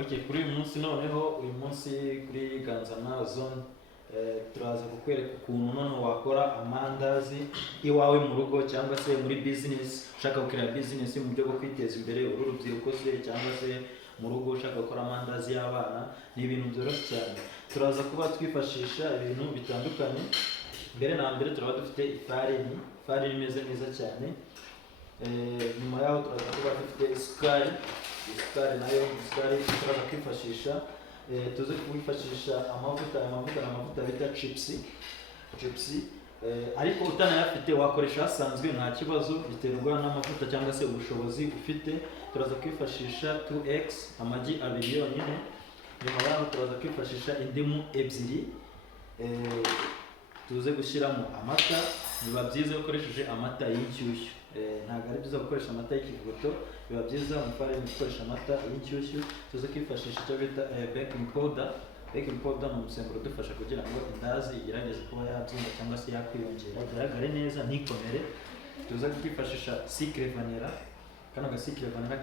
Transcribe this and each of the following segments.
Okay, kuri uyu munsi noneho uyu munsi kuri Ganzana Zone turaza kukwereka ukuntu noneho wakora amandazi iwawe mu rugo cyangwa se muri business, ushaka gukora business mu buryo bwo kwiteza imbere, uru rubyiruko se cyangwa se mu rugo ushaka gukora amandazi y'abana. Ni ibintu byoroshye cyane. Turaza kuba twifashisha ibintu bitandukanye. Mbere na mbere turaba dufite ifarini imeze neza cyane. Nyuma yaho turaza kuba dufite isukari nayo turaza kwifashisha. Tuze kwifashisha amavuta bita chips. Ariko utanayafite wakoresha hasanzwe nta kibazo, biterwa n'amavuta cyangwa se ubushobozi ufite. Turaza kwifashisha 2x amagi abiri yonyine. Nyuma yaho turaza kwifashisha indimu ebyiri. Tuze gushyiramo amata. Biba byiza ukoresheje amata y'inshyushyu, ntabwo ari byiza gukoresha amata y'ikivuguto. Biba byiza umufarini gukoresha amata y'inshyushyu. Tuze kwifashisha icyo bita baking powder ni umusemburo udufasha kugira ngo indazi igerageze kuba yabyimba cyangwa se yakwiyongera igaragare neza ntikomere. Tuze kwifashisha sucre vanilla, kano ga sucre vanilla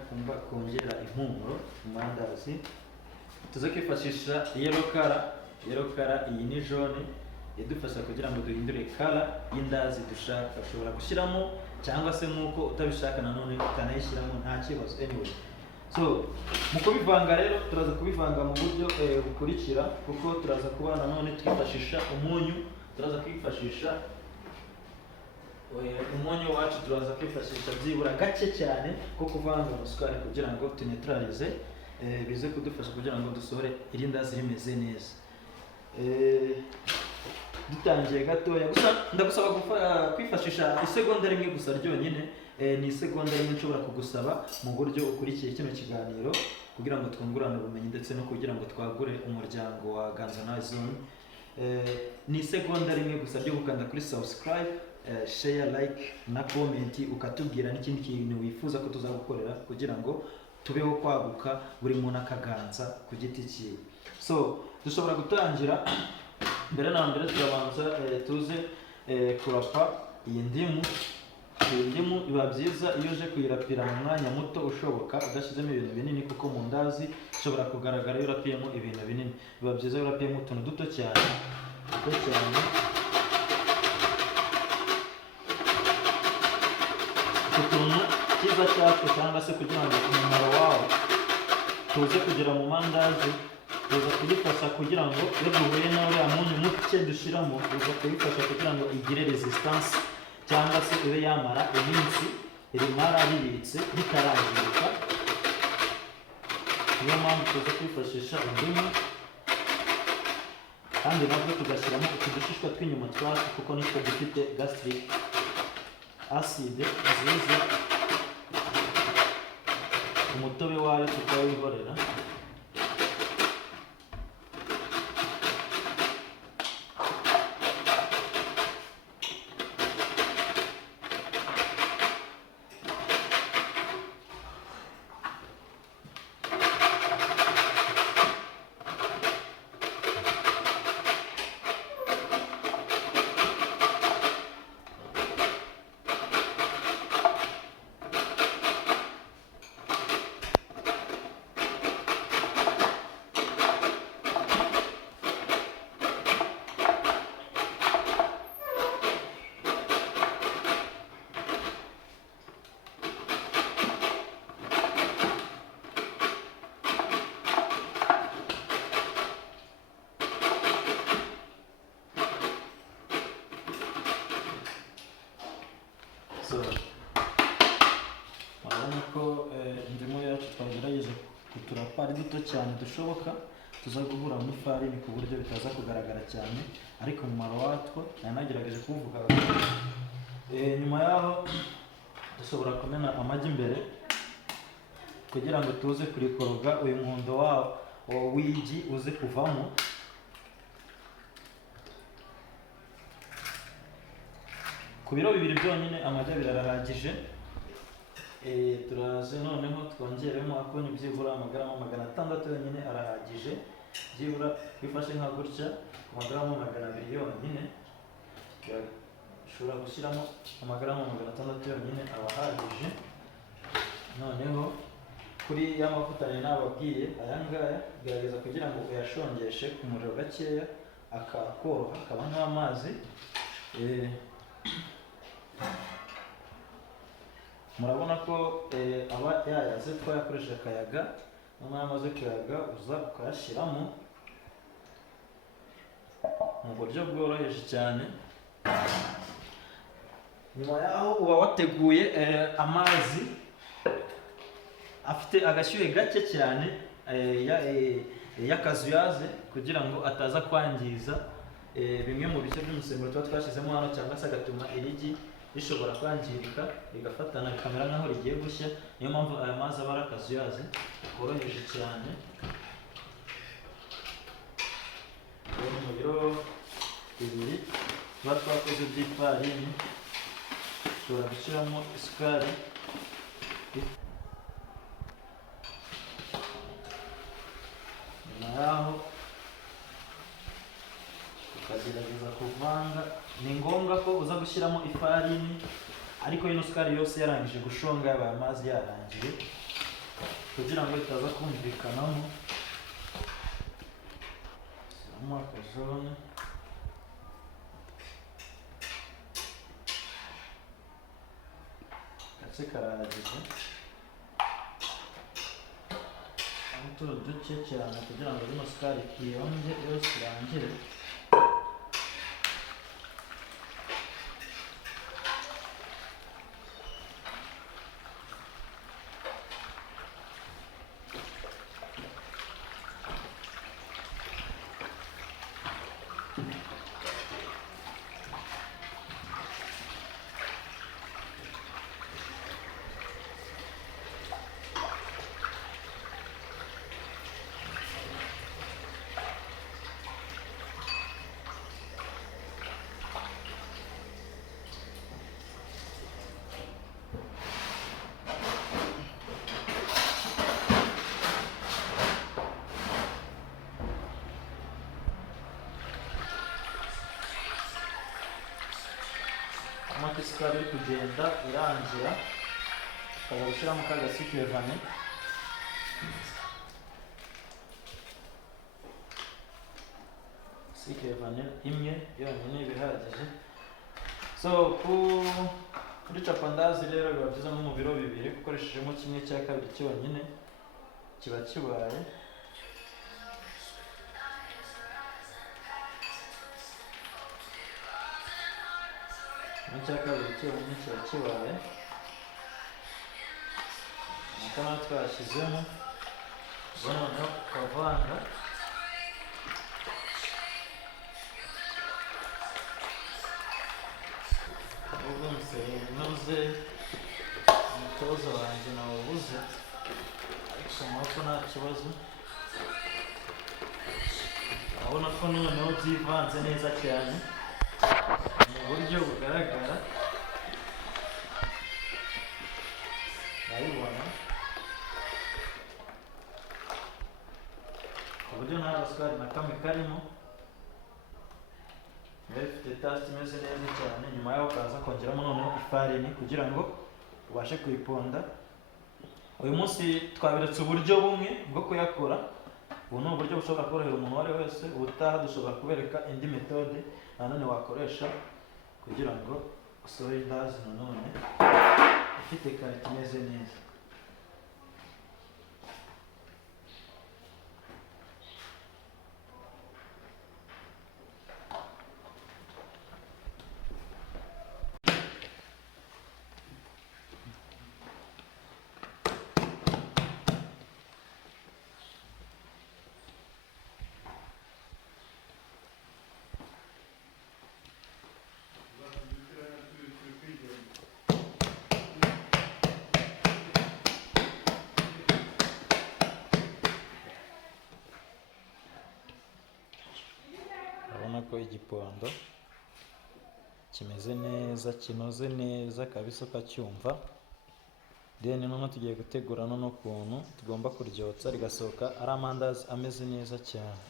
kongera impumuro mu mandazi. Tuze kwifashisha yellow color, iyi ni jaune, idufasha kugira ngo duhindure color y'indazi dushaka. Ushobora gushyiramo cyangwa se nk'uko utabishaka nanone ukanayishyiramo nta kibazo. Anyway, so mu kubivanga rero turaza kubivanga mu buryo bukurikira, kuko turaza kuba nanone twifashisha umunyu. Turaza kwifashisha umunyu wacu, turaza kwifashisha byibura gake cyane ko kuvanga umusukari kugira ngo tunetralize, bize kudufasha kugira ngo dusohore irindazi rimeze neza. Dutangiye gatoya gusa ndagusaba kwifashisha isegonda rimwe gusa ryonyine. Ni isegonda rimwe nshobora kugusaba mu buryo ukurikiye kino kiganiro, kugira ngo twungurane ubumenyi ndetse no kugira ngo twagure umuryango wa Ganzana Zone. Ni isegonda rimwe gusa ryo gukanda kuri subscribe, share, like na comment, ukatubwira n'ikindi kintu wifuza ko tuzagukorera kugira ngo tubeho kwaguka buri muntu akaganza ku giti cyiwe. So dushobora gutangira. Mbere na mbere turabanza tuze kurapa iyi ndimu. Biba byiza iyo uje kuyirapira mu mwanya muto ushoboka, udashyizemo ibintu binini, kuko mu ndazi ushobora kugaragara iyo urapiyemo ibintu binini. Biba byiza iyo urapiyemo utuntu duto cyane. Utuntu cyiza cyatwo cyangwa se kugira ngo umumaro wawo tuze kugera mu mandazi, tuza kuyifasha kugira ngo iyo duhuye na uriya munyu muke dushyiramo, tuza kuyifasha kugira ngo igire resistance cyangwa se ibe yamara iminsi rimara ribitse ritarangirika. Niyo mpamvu tuza kwifashisha indimu, kandi nabwo tugashyiramo udushishwa tw'inyuma twacu, kuko nitwo dufite gastric acid nziza. Umutobe wayo tukawihorera. Urabona ko indimu yacu twagerageje kuturapa ari duto cyane dushoboka. Tuza guhura n'ifarini ku buryo bitaza kugaragara cyane, ariko umumaro watwo nagerageje kuvuga. Nyuma yaho dushobora kumena amagi imbere kugira ngo tuze kurikoroga uyu muhondo w'igi uze kuvamo. Ku biro bibiri byonyine amagi abiri arahagije. Turaze noneho twongeremo akunyu byibura amagarama 600 yonyine arahagije. Byibura bifashe nka gutya ku magarama 200 yonyine. Ushobora gushyiramo amagarama 600 yonyine aba ahagije. Noneho kuri ya mavuta nari nababwiye, aya ngaya gerageza kugira ngo uyashongeshe ku muriro gakeya akakoroha akaba nk'amazi. Murabona ko aba yayaze, twayakoresheje akayaga. Noneho amaze kuyaga uza ukayashyiramo mu buryo bworoheje cyane. Nyuma yaho uba wateguye amazi afite agashyuhe gake cyane y'akazuyaze, kugira ngo ataza kwangiza bimwe mu bice by'umusemburo tuba twashyizemo hano, cyangwa se agatuma irigi rishobora kwangirika rigafatana rikamera nk'aho rigiye gushya. Niyo mpamvu aya mazi aba ari akazuyaze koroheje cyane. Mu biro bibiri tuba twakoze by'ifarini, ushobora gushyiramo isukari. Nyuma yaho ukagerageza kuvanga. Ni ngombwa ko uza gushyiramo ifarini ariko ino sukari yose yarangije gushonga, yabaye amazi yarangiye, kugira ngo itaza kumvikanamo. Shyiramo akajone, gake karahagije, utu duke cyane kugira ngo ino sukari iyonge yose irangire. Amata isukari iri kugenda irangira, ukaza gushyiramo ka gasikire vane. Sikire vane imwe yonyine ibihagije. So kuri capandazi rero biba byiza no mu biro bibiri, ukoreshejemo 1/2 cyonyine kiba kibaye. Icyakabiri cyonyine kiba kibaye. Amata nayo twayashyizemo, noneho ukavanga. Ubwo inoze umutoza wanjye nawubuze, ariko amaboko nta kibazo. Urabona ko noneho byivanze neza cyane mu buryo bugaragara. Urabibona ku buryo nta gasukari na kamwe karimo, ifite tasite imeze neza cyane. Nyuma yaho ukaza kongeramo noneho ifarini kugira ngo ubashe kuyiponda. Uyu munsi twabiretse uburyo bumwe bwo kuyakora. Ubu ni uburyo bushobora korohera umuntu uwo ari we wese. Ubutaha dushobora kubereka indi metode nanone wakoresha kugira ngo usohore indazi nanone ifite karite imeze neza. Ko igipondo kimeze neza, kinoze neza kabisa ukacyumva. Then noneho tugiye gutegura noneho ukuntu tugomba kuryotsa rigasohoka ari amandazi ameze neza cyane.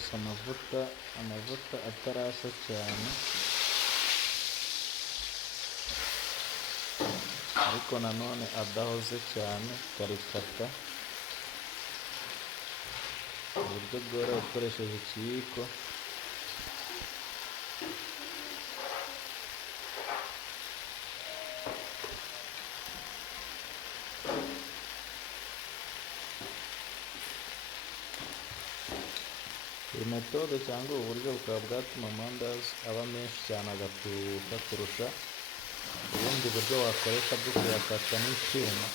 gukoresha amavuta atarashya cyane, ariko nanone adahoze cyane, ukarikata mu buryo bworoshye ukoresheje ikiyiko. Iyi metode cyangwa ubu buryo bukaba bwatuma amandazi aba menshi cyane agatubuka kurusha ubundi buryo wakoresha bwo kuyakata n'icyuma.